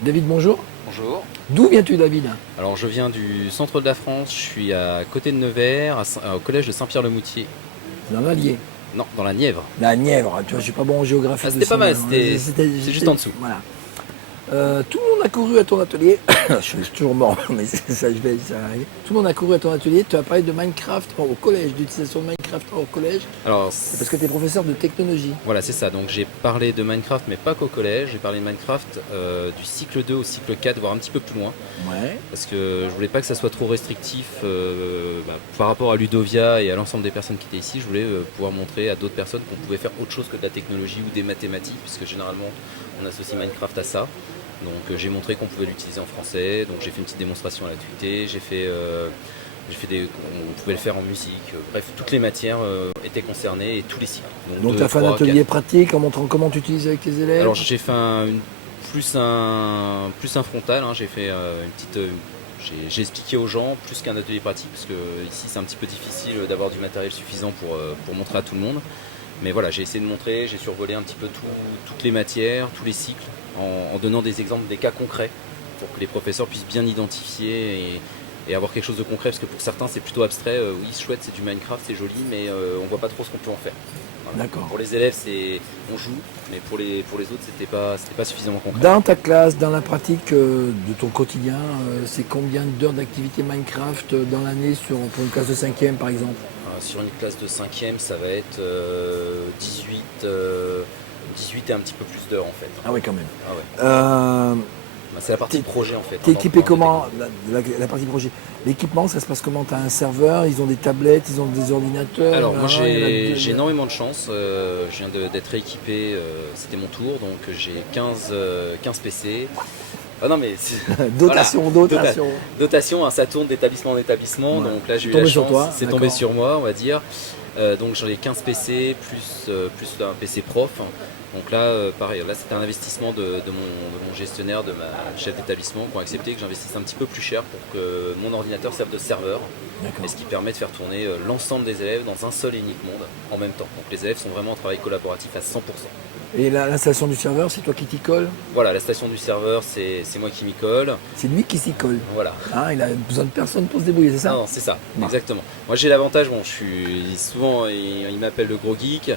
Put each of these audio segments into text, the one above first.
David, bonjour. Bonjour. D'où viens-tu, David? Alors je viens du centre de la France, je suis à côté de Nevers, au collège de Saint-Pierre-le-Moutier. Dans l'Allier. Non, dans la Nièvre. La Nièvre, tu vois, je suis pas bon en géographie. Ah, c'était pas mal, c'est C'était- juste en dessous. Voilà. Tout le monde a couru à ton atelier. Je suis toujours mort, mais ça, ça va arriver. Tout le monde a couru à ton atelier. Tu as parlé de Minecraft au collège, d'utilisation de Minecraft au collège. Alors C'est parce que tu es professeur de technologie. voilà, c'est ça. Donc j'ai parlé de Minecraft, mais pas qu'au collège. J'ai parlé de Minecraft du cycle 2 au cycle 4, voire un petit peu plus loin. Ouais. Parce que je voulais pas que ça soit trop restrictif par rapport à Ludovia et à l'ensemble des personnes qui étaient ici. Je voulais pouvoir montrer à d'autres personnes qu'on pouvait faire autre chose que de la technologie ou des mathématiques, puisque généralement on associe Minecraft à ça. Donc j'ai montré qu'on pouvait l'utiliser en français, donc j'ai fait une petite démonstration à la tweetée, on pouvait le faire en musique, bref, toutes les matières étaient concernées et tous les cycles. Donc tu deux, as fait un trois, atelier quatre. pratique en montrant comment tu utilises avec tes élèves. Alors j'ai fait plus un frontal, hein, j'ai fait une petite... j'ai expliqué aux gens plus qu'un atelier pratique, parce que ici c'est un petit peu difficile d'avoir du matériel suffisant pour montrer à tout le monde. Mais voilà, j'ai essayé de montrer, j'ai survolé un petit peu toutes les matières, tous les cycles, en donnant des exemples, des cas concrets, pour que les professeurs puissent bien identifier et avoir quelque chose de concret, parce que pour certains c'est plutôt abstrait, oui c'est chouette, c'est du Minecraft, c'est joli, mais on voit pas trop ce qu'on peut en faire. Voilà. D'accord. Pour les élèves, on joue, mais pour les autres, c'était pas suffisamment concret. Dans ta classe, dans la pratique de ton quotidien, c'est combien d'heures d'activité Minecraft dans l'année pour une classe de 5e par exemple? Sur une classe de 5e, ça va être 18 et un petit peu plus d'heures en fait. Ah oui, quand même. Ah ouais. Euh, C'est la partie projet en fait. T'es équipé dans comment? La partie projet. L'équipement, ça se passe comment? Tu as un serveur, ils ont des tablettes, ils ont des ordinateurs? Alors moi il y en a j'ai énormément de chance, je viens d'être équipé, c'était mon tour, donc j'ai 15 PC. Ah non mais Dotation, voilà. dotation. Dotation, hein, ça tourne d'établissement en établissement, Ouais. donc là j'ai eu Tombé la sur chance, toi, c'est d'accord. tombé sur moi on va dire. Donc j'en ai 15 PC plus un PC prof. Donc là pareil, là c'était un investissement de mon gestionnaire, de ma chef d'établissement qui ont accepté que j'investisse un petit peu plus cher pour que mon ordinateur serve de serveur. D'accord. Et ce qui permet de faire tourner l'ensemble des élèves dans un seul et unique monde en même temps. Donc les élèves sont vraiment en travail collaboratif à 100%. Et l'installation du serveur, c'est toi qui t'y colle? Voilà, la station du serveur, c'est moi qui m'y colle. C'est lui qui s'y colle. Voilà. Ah, il a besoin de personne pour se débrouiller, c'est ça? Non, c'est ça, Non. exactement. Moi j'ai l'avantage, bon, souvent il m'appelle le gros geek,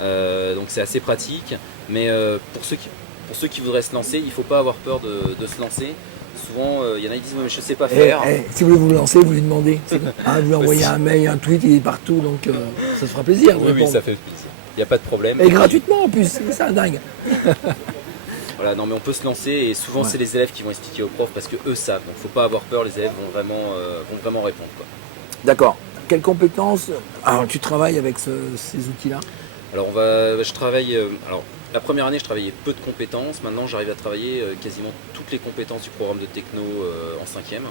donc c'est assez pratique. Mais pour ceux qui voudraient se lancer, il ne faut pas avoir peur de se lancer. Souvent, il y en a qui disent ouais, mais je ne sais pas faire. Si vous voulez vous lancer, vous lui demandez. Vous lui envoyez un mail, un tweet, il est partout, donc ça se fera plaisir. de Oui, répondre. ça fait plaisir. Il n'y a pas de problème. Et gratuitement en plus, c'est ça dingue. Voilà, non mais on peut se lancer et souvent Ouais. c'est les élèves qui vont expliquer aux profs parce que eux savent. Donc faut pas avoir peur, les élèves vont vraiment répondre, quoi. D'accord. Quelles compétences tu travailles avec ces outils-là? Alors je travaille. Alors la première année je travaillais peu de compétences. Maintenant j'arrive à travailler quasiment toutes les compétences du programme de techno en 5e.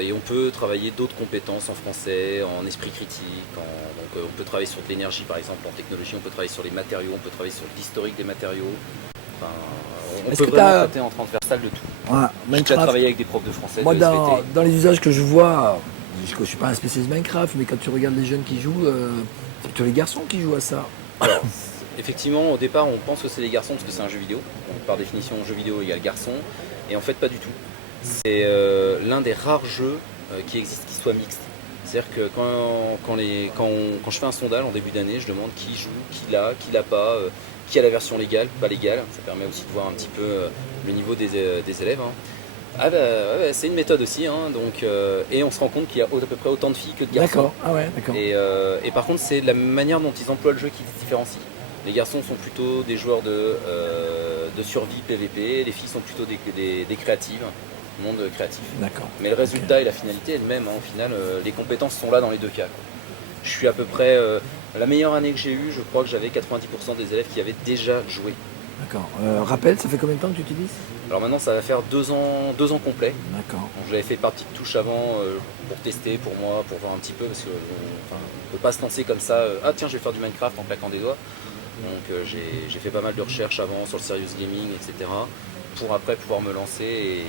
Et on peut travailler d'autres compétences en français, en esprit critique. Donc on peut travailler sur de l'énergie par exemple en technologie. On peut travailler sur les matériaux. On peut travailler sur l'historique des matériaux. Enfin, on Est-ce peut que vraiment traiter en transversal de tout. Voilà, J'ai déjà travaillé avec des profs de français, Moi, de SVT. dans les usages que je vois, je ne suis pas un spécialiste Minecraft, mais quand tu regardes les jeunes qui jouent, c'est plutôt les garçons qui jouent à ça. Alors, effectivement, au départ, on pense que c'est les garçons parce que c'est un jeu vidéo. Donc, par définition, jeu vidéo égale garçon. Et en fait, pas du tout. C'est l'un des rares jeux qui existe qui soit mixte. C'est-à-dire que quand je fais un sondage en début d'année, je demande qui joue, qui l'a pas, qui a la version légale, pas légale. Ça permet aussi de voir un petit peu le niveau des élèves. Hein. Ah bah, ouais, c'est une méthode aussi, hein, donc, et on se rend compte qu'il y a à peu près autant de filles que de garçons. D'accord, ah ouais, d'accord. Et par contre, c'est la manière dont ils emploient le jeu qui se différencie. Les garçons sont plutôt des joueurs de survie PVP, les filles sont plutôt des créatives, monde créatif. D'accord. Mais le résultat et la finalité est le même, hein, au final, les compétences sont là dans les deux cas, quoi. Je suis à peu près, la meilleure année que j'ai eue, je crois que j'avais 90% des élèves qui avaient déjà joué. D'accord. Rappel, ça fait combien de temps que tu utilises? Alors maintenant ça va faire 2 ans complets. D'accord. Donc, j'avais fait par petites touches avant pour tester, pour moi, pour voir un petit peu, parce qu'on ne peut pas se lancer comme ça, ah tiens je vais faire du Minecraft en claquant des doigts. Donc j'ai fait pas mal de recherches avant sur le serious gaming, etc. pour après pouvoir me lancer et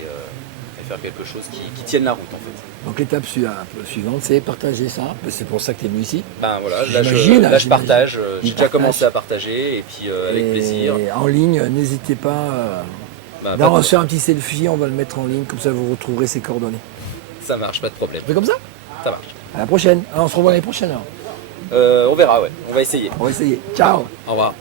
faire quelque chose qui tienne la route en fait. Donc l'étape suivante, c'est partager ça. C'est pour ça que tu es venu ici. Ben voilà, J'imagine, là je partage, j'ai déjà partage. commencé à partager et puis avec plaisir. Et en ligne, n'hésitez pas. Bah, Là, on va se faire un petit selfie, on va le mettre en ligne, comme ça vous retrouverez ses coordonnées. ça marche, pas de problème. On fait comme ça? Ça marche. À la prochaine. Alors, on se revoit l'année prochaine alors. On verra, ouais. On va essayer. On va essayer. Ciao. Au revoir.